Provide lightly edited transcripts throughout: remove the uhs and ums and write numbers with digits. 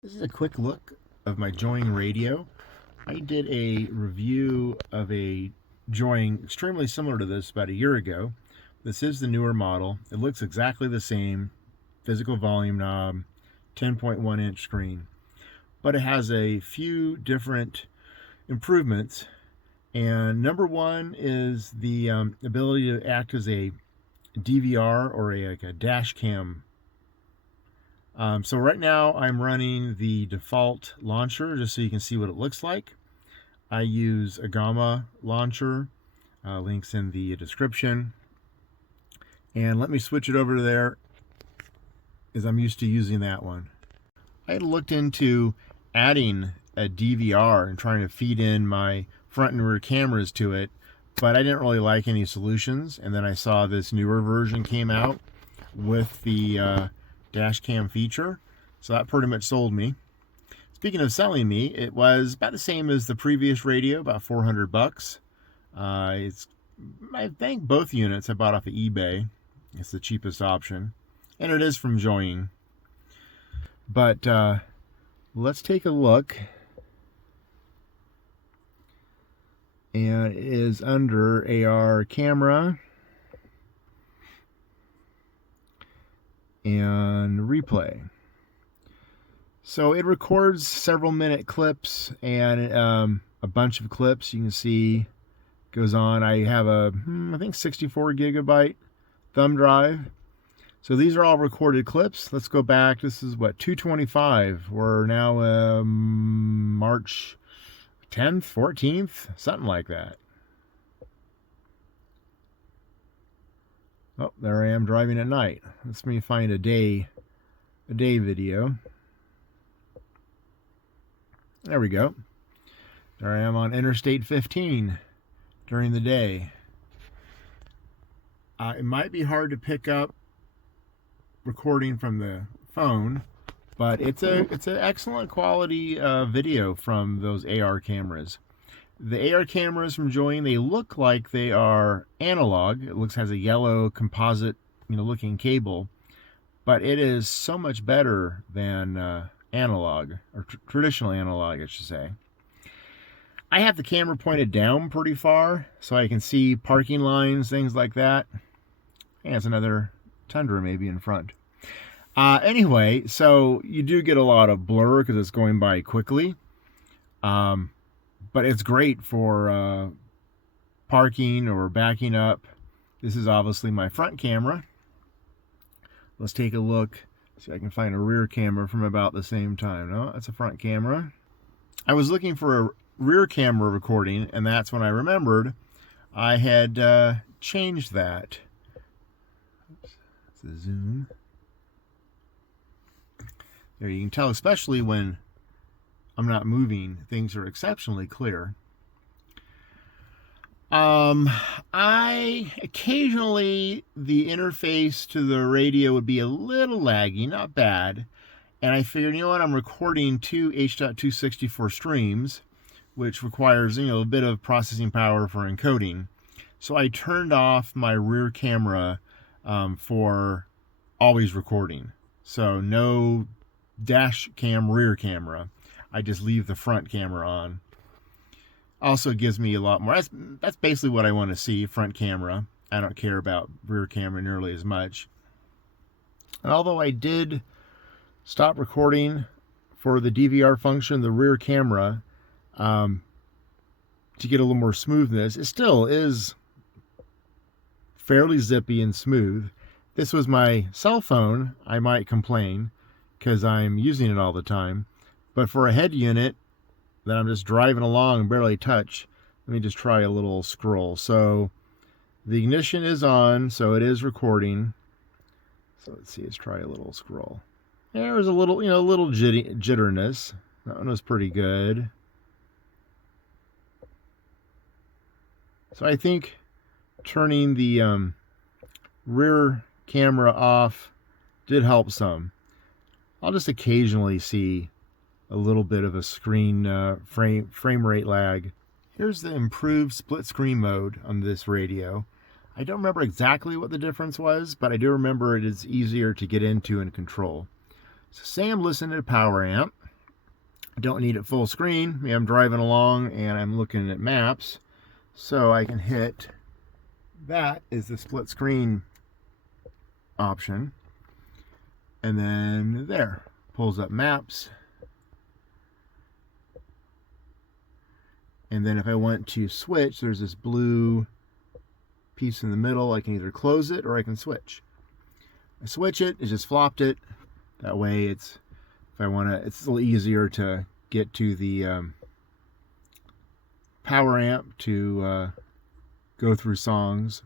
This is a quick look of my Joying radio. I did a review of a Joying extremely similar to this about a year ago. This is the newer model. It looks exactly the same. Physical volume knob, 10.1 inch screen. But it has a few different improvements. And number one is the ability to act as a DVR or like a dash cam. So right now I'm running the default launcher just so you can see what it looks like. I use a Gamma launcher, links in the description. And let me switch it over to there as I'm used to using that one. I had looked into adding a DVR and trying to feed in my front and rear cameras to it, but I didn't really like any solutions. And then I saw this newer version came out with the dash cam feature, so that pretty much sold me. Speaking of selling me, it was about the same as the previous radio, about 400 bucks. It's, I think both units I bought off of eBay. It's the cheapest option, and it is from Joying. But let's take a look. And it is under AR camera and replay. So it records several minute clips and a bunch of clips. You can see goes on. I have a I think 64 gigabyte thumb drive. So these are all recorded clips. Let's go back. This is what, 225. We're now March 10th, 14th, something like that. Oh, there I am driving at night. Let me find a day video. There we go. There I am on Interstate 15 during the day. It might be hard to pick up recording from the phone, but it's an excellent quality video from those AR cameras. The AR cameras from Joying, they look like they are analog. It has a yellow composite, looking cable, but it is so much better than analog, or traditional analog, I should say. I have the camera pointed down pretty far, so I can see parking lines, things like that. And it's another Tundra maybe in front. Anyway, so you do get a lot of blur because it's going by quickly. But it's great for parking or backing up. This is obviously my front camera. Let's take a look. See if I can find a rear camera from about the same time. No, that's a front camera. I was looking for a rear camera recording, and that's when I remembered I had changed that. Oops, that's a zoom. There, you can tell, especially when I'm not moving, things are exceptionally clear. I occasionally, the interface to the radio would be a little laggy, not bad. And I figured, you know what, I'm recording two H.264 streams, which requires, a bit of processing power for encoding. So I turned off my rear camera for always recording. So no dash cam rear camera. I just leave the front camera on. Also gives me a lot more. That's basically what I want to see, front camera. I don't care about rear camera nearly as much. And although I did stop recording for the DVR function, the rear camera, to get a little more smoothness, it still is fairly zippy and smooth. This was my cell phone, I might complain, because I'm using it all the time. But for a head unit that I'm just driving along and barely touch, let me just try a little scroll. So the ignition is on, so it is recording. So let's see, let's try a little scroll. There was a little, a little jitterness. That one was pretty good. So I think turning the rear camera off did help some. I'll just occasionally see a little bit of a screen frame rate lag. Here's the improved split screen mode on this radio. I don't remember exactly what the difference was, but I do remember it is easier to get into and control. So say I'm listening to power amp. I don't need it full screen. Maybe I'm driving along and I'm looking at maps, so I can hit that is the split screen option, and then there pulls up maps. And then if I want to switch, there's this blue piece in the middle. I can either close it or I can switch. I switch it, it just flopped it. That way it's, if I want to, it's a little easier to get to the power amp to go through songs.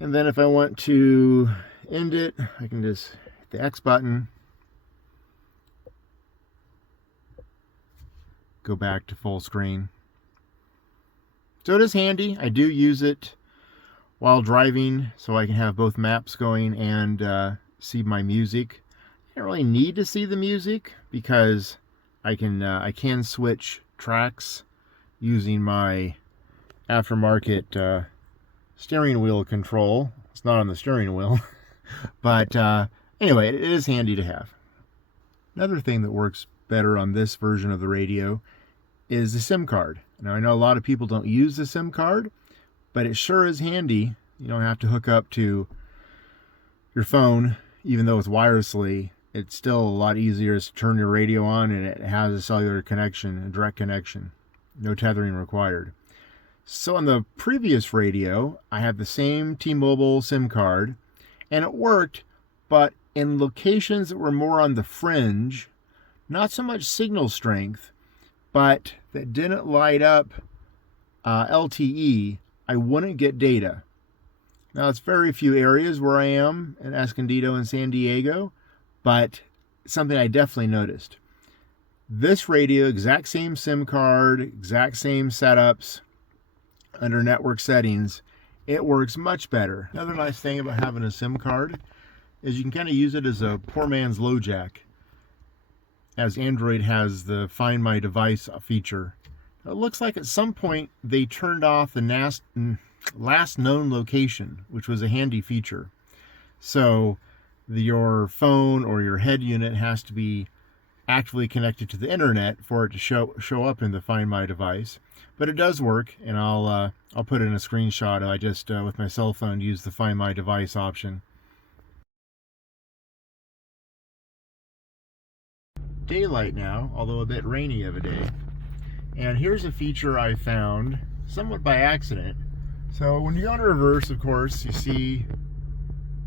And then if I want to end it, I can just hit the X button, go back to full screen. So it is handy. I do use it while driving so I can have both maps going and see my music. I don't really need to see the music because I can switch tracks using my aftermarket steering wheel control. It's not on the steering wheel, but anyway, it is handy to have. Another thing that works better on this version of the radio is the SIM card. Now I know a lot of people don't use the SIM card, but it sure is handy. You don't have to hook up to your phone, even though it's wirelessly. It's still a lot easier to turn your radio on, and it has a cellular connection, a direct connection. No tethering required. So on the previous radio, I had the same T-Mobile SIM card, and it worked, but in locations that were more on the fringe, not so much signal strength, but that didn't light up LTE, I wouldn't get data. Now, it's very few areas where I am in Escondido and San Diego, but something I definitely noticed. This radio, exact same SIM card, exact same setups, under network settings, it works much better. Another nice thing about having a SIM card is you can kind of use it as a poor man's low jack, as Android has the Find My Device feature. It looks like at some point they turned off the last known location, which was a handy feature. So your phone or your head unit has to be actively connected to the internet for it to show up in the Find My Device. But it does work, and I'll put in a screenshot. I just with my cell phone use the Find My Device option. Daylight now, although a bit rainy of a day. And here's a feature I found somewhat by accident. So when you go into reverse, of course, you see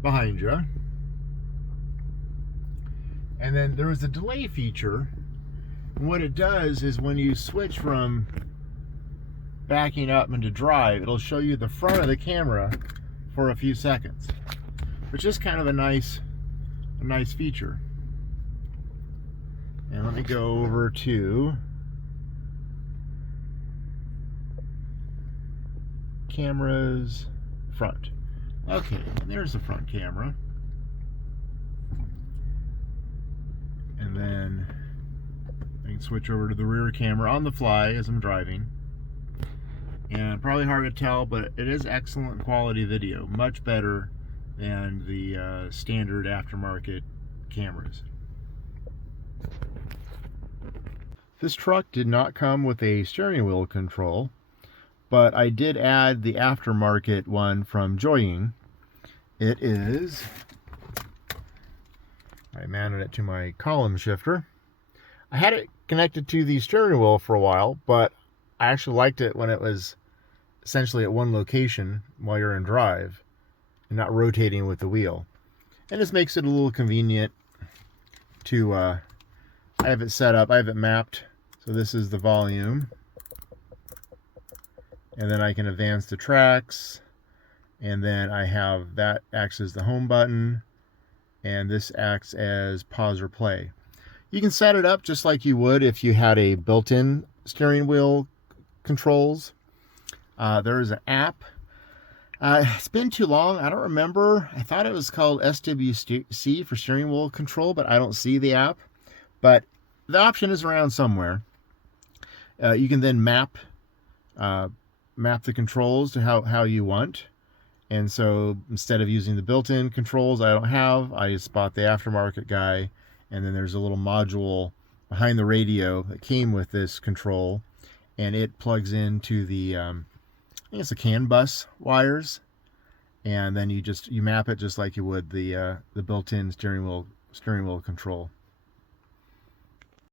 behind you. And then there was a delay feature. And what it does is when you switch from backing up into drive, it'll show you the front of the camera for a few seconds, which is kind of a nice feature. And let me go over to cameras, front. Okay, there's the front camera. And then I can switch over to the rear camera on the fly as I'm driving. And probably hard to tell, but it is excellent quality video. Much better than the standard aftermarket cameras. This truck did not come with a steering wheel control, but I did add the aftermarket one from Joying. It is, I mounted it to my column shifter. I had it connected to the steering wheel for a while, but I actually liked it when it was essentially at one location while you're in drive and not rotating with the wheel. And this makes it a little convenient to, I have it set up, I have it mapped. So this is the volume. And then I can advance the tracks. And then I have that acts as the home button. And this acts as pause or play. You can set it up just like you would if you had a built-in steering wheel controls. There is an app. It's been too long. I don't remember. I thought it was called SWC for steering wheel control, but I don't see the app. But the option is around somewhere. You can then map the controls to how you want. And so instead of using the built-in controls I just bought the aftermarket guy, and then there's a little module behind the radio that came with this control, and it plugs into the I think it's the CAN bus wires, and then you map it just like you would the built-in steering wheel control.